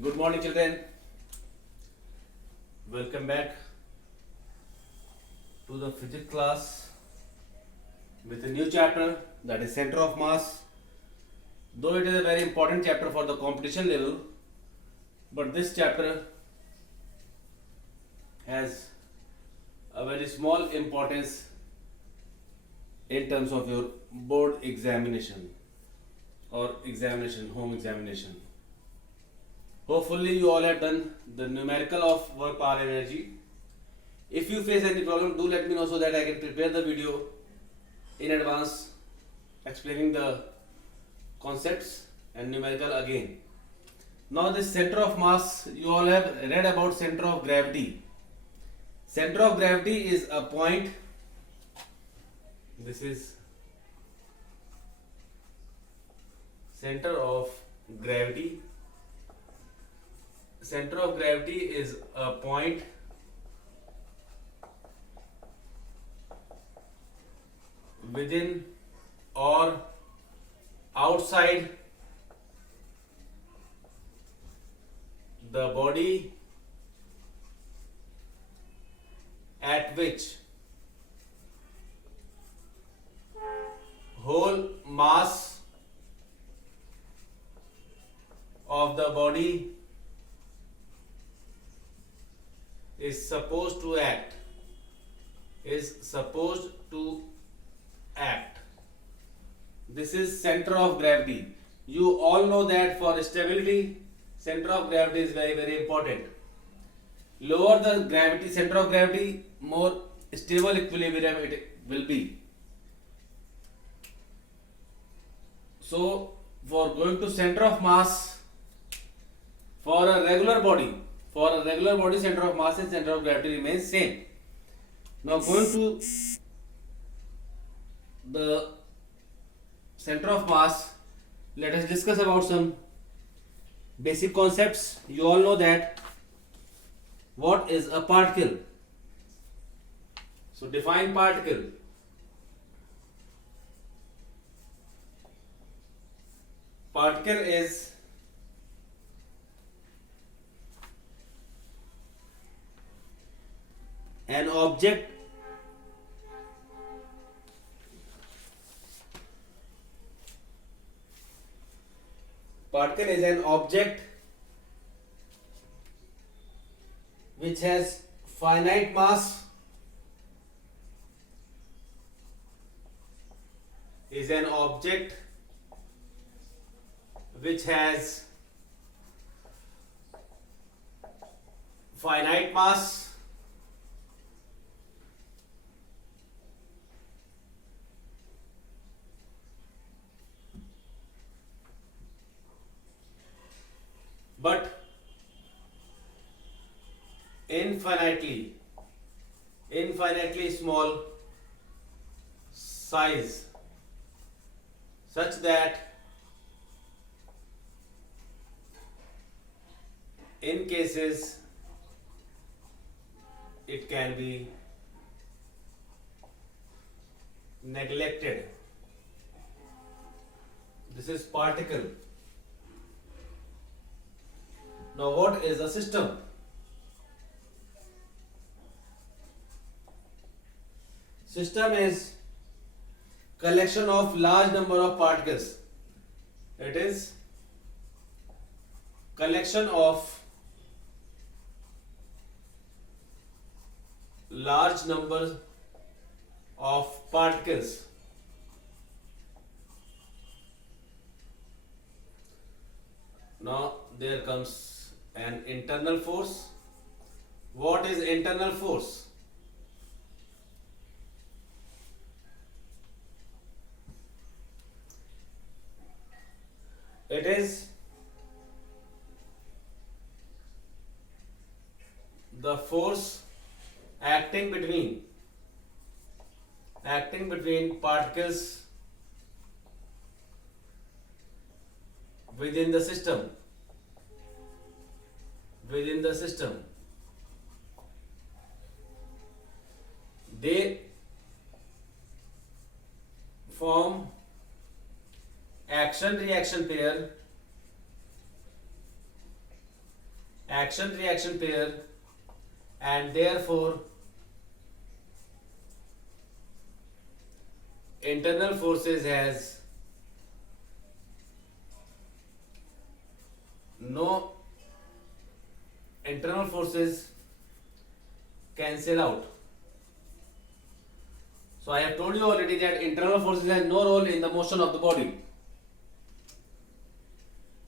Good morning, children. Welcome back to the physics class with a new chapter, that is center of mass. Though it is a very important chapter for the competition level, but this chapter has a very small importance in terms of your board examination or home examination. Hopefully you all have done the numerical of work, power, energy. If you face any problem, do let me know so that I can prepare the video in advance explaining the concepts and numerical again. Now this center of mass, you all have read about center of gravity. Center of gravity is a point. This is center of gravity. Center of gravity is a point within or outside the body at which whole mass of the body is supposed to act. This is center of gravity. You all know that for stability, center of gravity is very, very important. Lower the gravity, center of gravity, more stable equilibrium it will be. So, for going to center of mass, for a regular body, center of mass and center of gravity remains same. Now going to the center of mass, let us discuss about some basic concepts. You all know that what is a particle. So define particle. Particle is an object which has finite mass, is an object which has finite mass but infinitely small size, such that in cases it can be neglected. This is particle. Now what is a system? System is collection of large number of particles. It is collection of large number of particles. Now there comes an internal force. What is internal force? It is the force acting between particles within the system. They form action reaction pair action reaction pair, and therefore internal forces has no internal forces cancel out. So I have told you already that internal forces has no role in the motion of the body.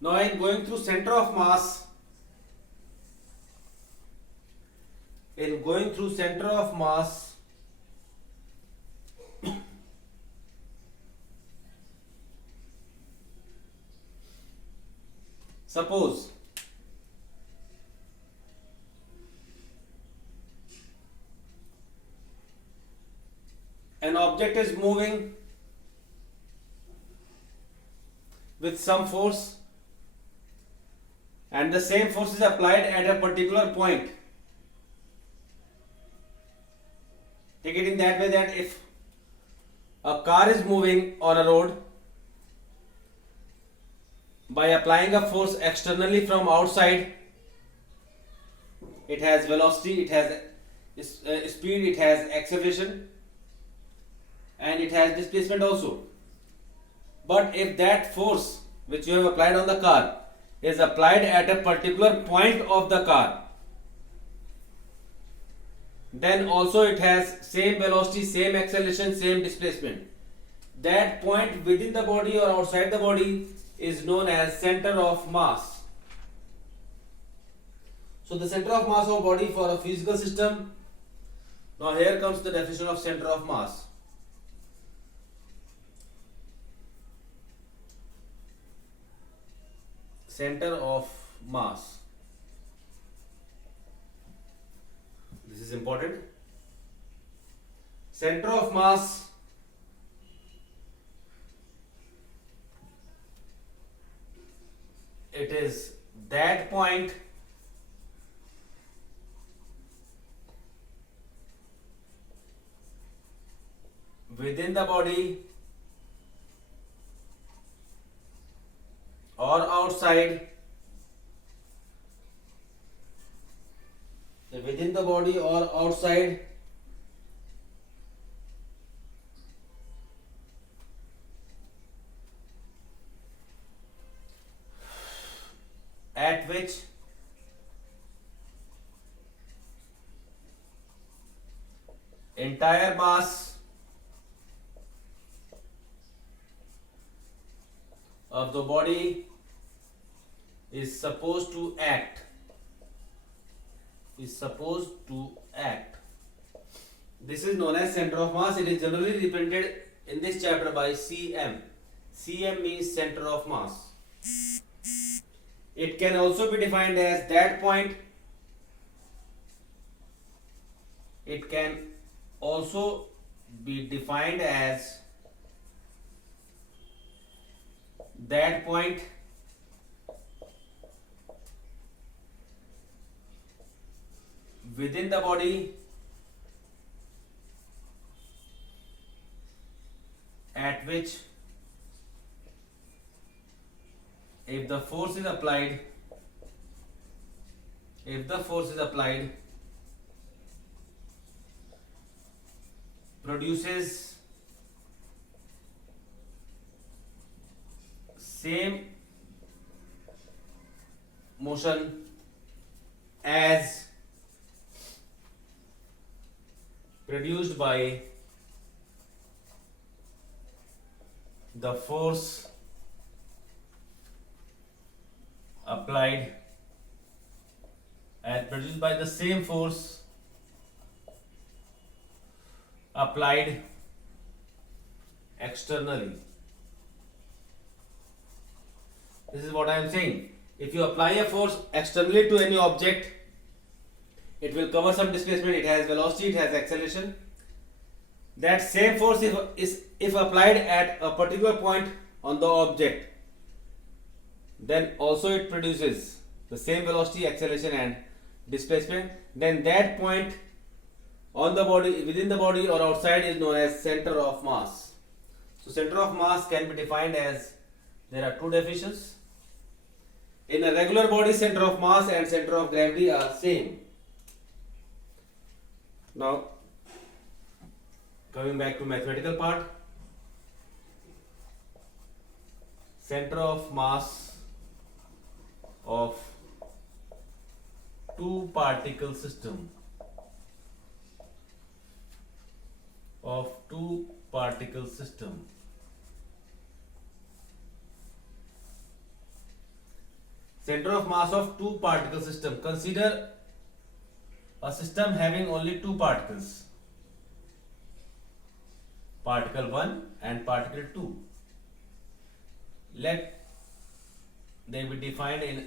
Now in going through center of mass, suppose an object is moving with some force and the same force is applied at a particular point. Take it in that way that if a car is moving on a road, by applying a force externally from outside, it has velocity, it has speed, it has acceleration, and it has displacement also. But if that force which you have applied on the car is applied at a particular point of the car, then also it has same velocity, same acceleration, same displacement. That point within the body or outside the body is known as center of mass. So the center of mass of body for a physical system. Now here comes the definition of center of mass. Center of mass. This is important. Center of mass it is that point within the body or outside, within the body or outside, at which entire mass of the body is supposed to act. This is known as center of mass. It is generally represented in this chapter by CM. CM means center of mass. It can also be defined as that point. It can also be defined as that point within the body at which if the force is applied produces same motion as produced by the force applied and produced by the same force applied externally. This is what I am saying. If you apply a force externally to any object, it will cover some displacement, it has velocity, it has acceleration. That same force if applied at a particular point on the object, then also it produces the same velocity, acceleration and displacement. Then that point on the body, within the body or outside, is known as center of mass. So center of mass can be defined as, there are two definitions. In a regular body, center of mass and center of gravity are same. Now, coming back to mathematical part, center of mass of two particle system center of mass of two particle system. Consider a system having only two particles, particle 1 and particle 2. Let they be defined in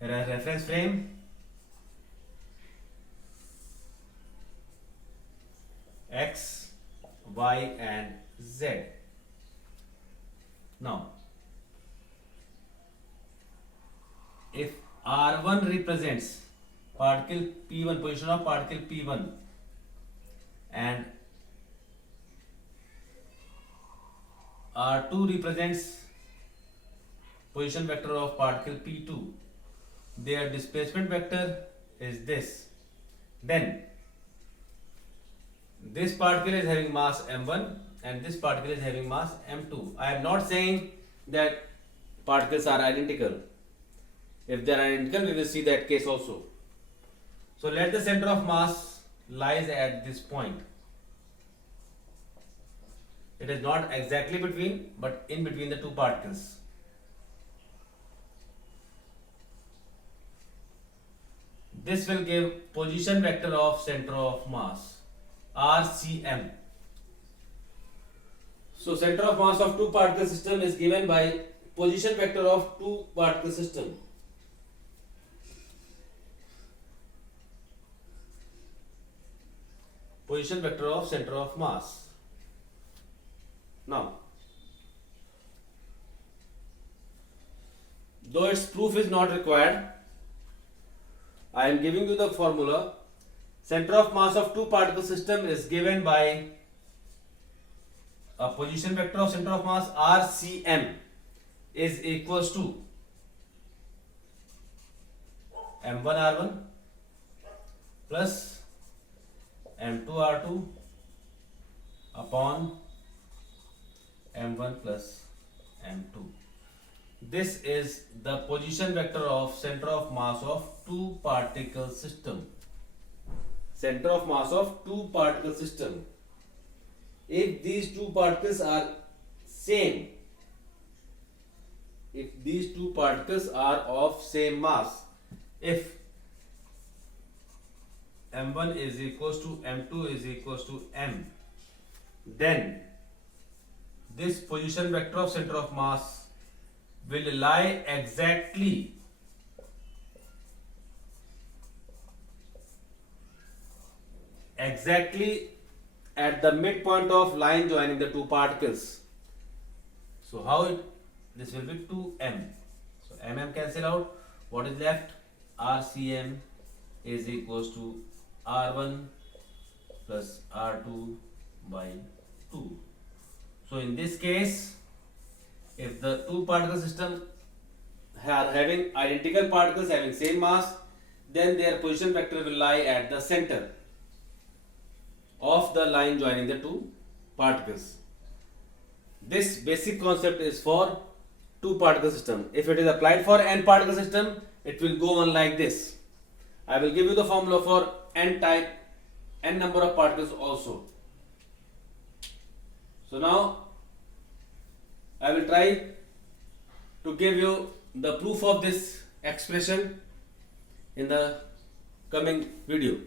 a reference frame x, y and z. Now, if R1 represents particle P1, position of particle P1, and R2 represents position vector of particle P2, their displacement vector is this. Then this particle is having mass m1 and this particle is having mass m2. I am not saying that particles are identical. If they are identical, we will see that case also. So let the center of mass lies at this point. It is not exactly between, but in between the two particles. This will give position vector of center of mass, RCM. So center of mass of two particle system is given by position vector of two particle system. Position vector of center of mass. Now, though its proof is not required, I am giving you the formula. Center of mass of two particle system is given by a position vector of center of mass RCM is equals to m1r1 plus m2r2 upon m1 plus m2. This is the position vector of center of mass of two particle system. Center of mass of two particle system. If these two particles are same, if these two particles are of same mass, if m1 is equals to m2 is equals to m, then this position vector of center of mass will lie exactly at the midpoint of line joining the two particles. So how it, this will be 2m. So mm cancel out. What is left? RCM is equals to R1 plus R2 by 2. So in this case, if the two particle system are having identical particles having same mass, then their position vector will lie at the center of the line joining the two particles. This basic concept is for two particle system. If it is applied for n particle system, it will go on like this. I will give you the formula for n type, n number of particles also. So now I will try to give you the proof of this expression in the coming video.